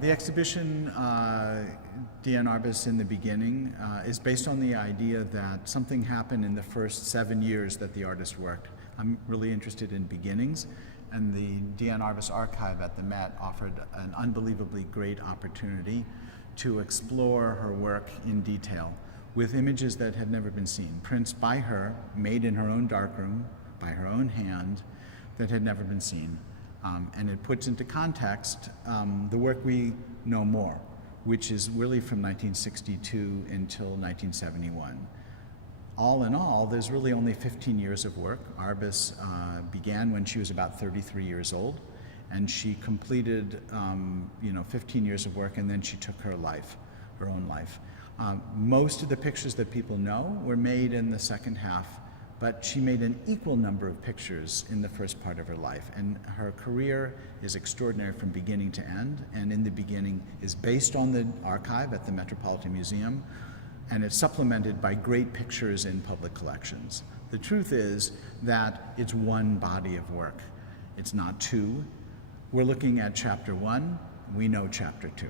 The exhibition, Diane Arbus in the Beginning, is based on the idea that something happened in the first 7 years that the artist worked. I'm really interested in beginnings, and the Diane Arbus archive at the Met offered an unbelievably great opportunity to explore her work in detail with images that had never been seen, prints by her, made in her own darkroom, by her own hand, that had never been seen. And it puts into context the work we know more, which is really from 1962 until 1971. All in all, there's really only 15 years of work. Arbus began when she was about 33 years old, and she completed 15 years of work, and then she took her life, her own life. Most of the pictures that people know were made in the second half, but she made an equal number of pictures in the first part of her life. And her career is extraordinary from beginning to end, and in the beginning is based on the archive at the Metropolitan Museum, and it's supplemented by great pictures in public collections. The truth is that it's one body of work. It's not two. We're looking at chapter 1, we know chapter 2.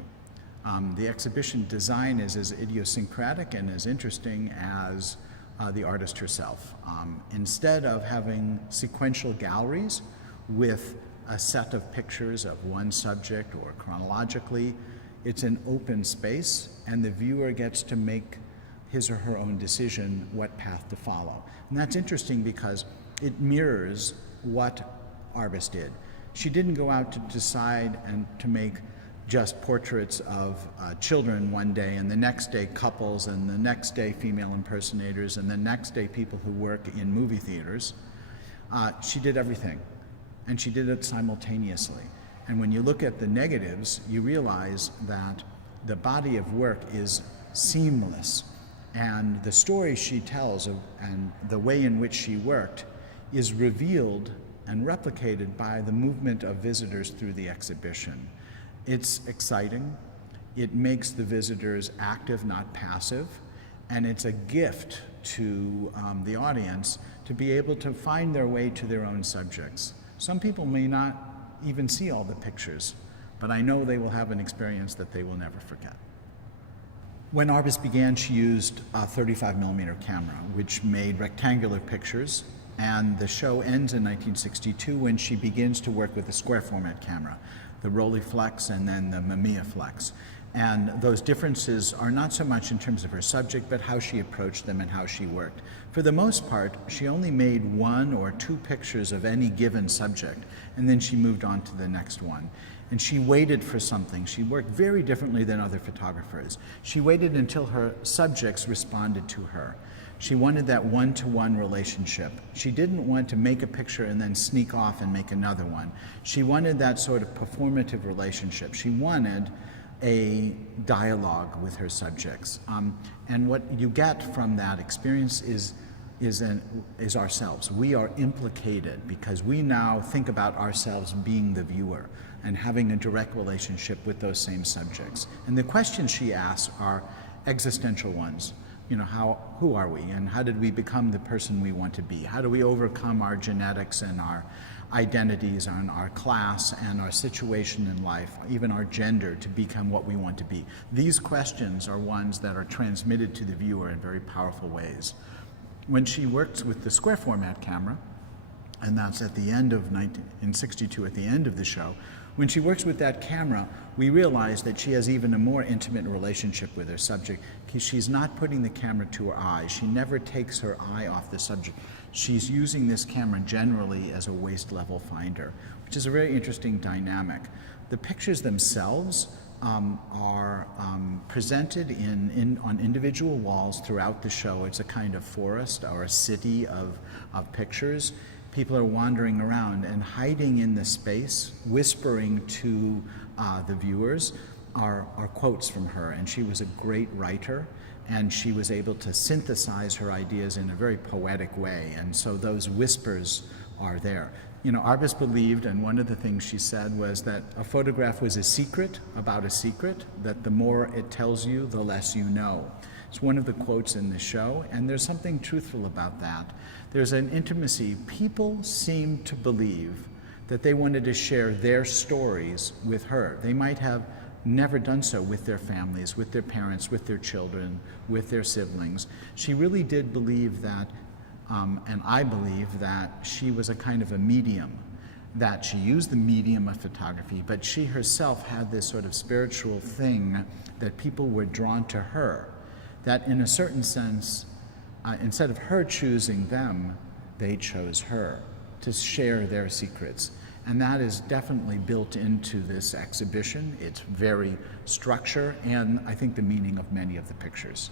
The exhibition design is as idiosyncratic and as interesting as the artist herself. Instead of having sequential galleries with a set of pictures of one subject or chronologically, it's an open space, and the viewer gets to make his or her own decision what path to follow. And that's interesting because it mirrors what Arbus did. She didn't go out to decide and to make just portraits of children one day, and the next day couples, and the next day female impersonators, and the next day people who work in movie theaters. She did everything, and she did it simultaneously. And when you look at the negatives, you realize that the body of work is seamless, and the story she tells and the way in which she worked is revealed and replicated by the movement of visitors through the exhibition. It's exciting, it makes the visitors active, not passive, and it's a gift to the audience to be able to find their way to their own subjects. Some people may not even see all the pictures, but I know they will have an experience that they will never forget. When Arbus began, she used a 35mm camera, which made rectangular pictures, and the show ends in 1962 when she begins to work with a square format camera, the Rolleiflex and then the Mamiya-Flex. And those differences are not so much in terms of her subject, but how she approached them and how she worked. For the most part, she only made 1 or 2 pictures of any given subject, and then she moved on to the next one. And she waited for something. She worked very differently than other photographers. She waited until her subjects responded to her. She wanted that one-to-one relationship. She didn't want to make a picture and then sneak off and make another one. She wanted that sort of performative relationship. She wanted a dialogue with her subjects. And what you get from that experience is ourselves. We are implicated because we now think about ourselves being the viewer and having a direct relationship with those same subjects. And the questions she asks are existential ones. You know, who are we, and how did we become the person we want to be? How do we overcome our genetics and our identities and our class and our situation in life, even our gender, to become what we want to be? These questions are ones that are transmitted to the viewer in very powerful ways. When she works with the square format camera, and that's at the end of in 62, at the end of the show, when she works with that camera, we realize that she has even a more intimate relationship with her subject, because she's not putting the camera to her eyes. She never takes her eye off the subject. She's using this camera generally as a waist level finder, which is a very interesting dynamic. The pictures themselves are presented on individual walls throughout the show. It's a kind of forest or a city of pictures. People are wandering around and hiding in the space, whispering to the viewers are quotes from her. And she was a great writer, and she was able to synthesize her ideas in a very poetic way. And so those whispers are there. You know, Arbus believed, and one of the things she said was that a photograph was a secret about a secret, that the more it tells you, the less you know. It's one of the quotes in the show, and there's something truthful about that. There's an intimacy. People seem to believe that they wanted to share their stories with her. They might have never done so with their families, with their parents, with their children, with their siblings. She really did believe that, and I believe that she was a kind of a medium, that she used the medium of photography, but she herself had this sort of spiritual thing that people were drawn to her, that in a certain sense, instead of her choosing them, they chose her to share their secrets. And that is definitely built into this exhibition, its very structure, and I think the meaning of many of the pictures.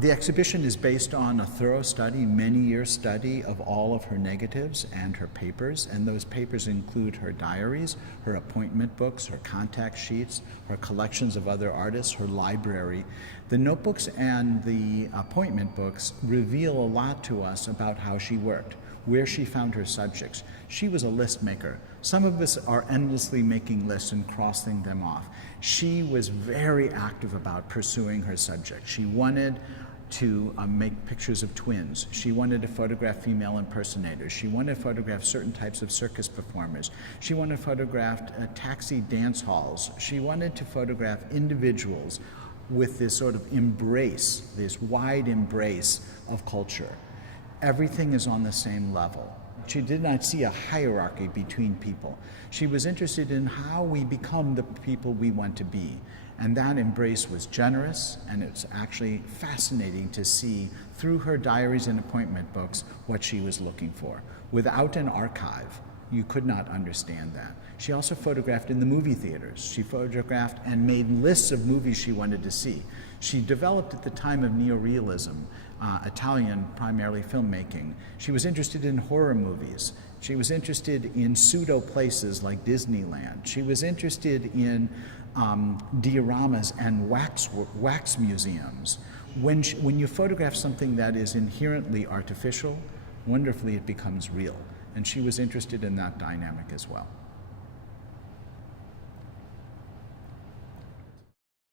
The exhibition is based on a thorough study, many-year study of all of her negatives and her papers, and those papers include her diaries, her appointment books, her contact sheets, her collections of other artists, her library. The notebooks and the appointment books reveal a lot to us about how she worked, where she found her subjects. She was a list maker. Some of us are endlessly making lists and crossing them off. She was very active about pursuing her subject. She wanted to make pictures of twins. She wanted to photograph female impersonators. She wanted to photograph certain types of circus performers. She wanted to photograph taxi dance halls. She wanted to photograph individuals with this sort of embrace, this wide embrace of culture. Everything is on the same level. She did not see a hierarchy between people. She was interested in how we become the people we want to be. And that embrace was generous, and it's actually fascinating to see through her diaries and appointment books what she was looking for. Without an archive, you could not understand that. She also photographed in the movie theaters. She photographed and made lists of movies she wanted to see. She developed at the time of neorealism, Italian primarily filmmaking. She was interested in horror movies. She was interested in pseudo places like Disneyland. She was interested in dioramas and wax museums. When you photograph something that is inherently artificial, wonderfully it becomes real. And she was interested in that dynamic as well.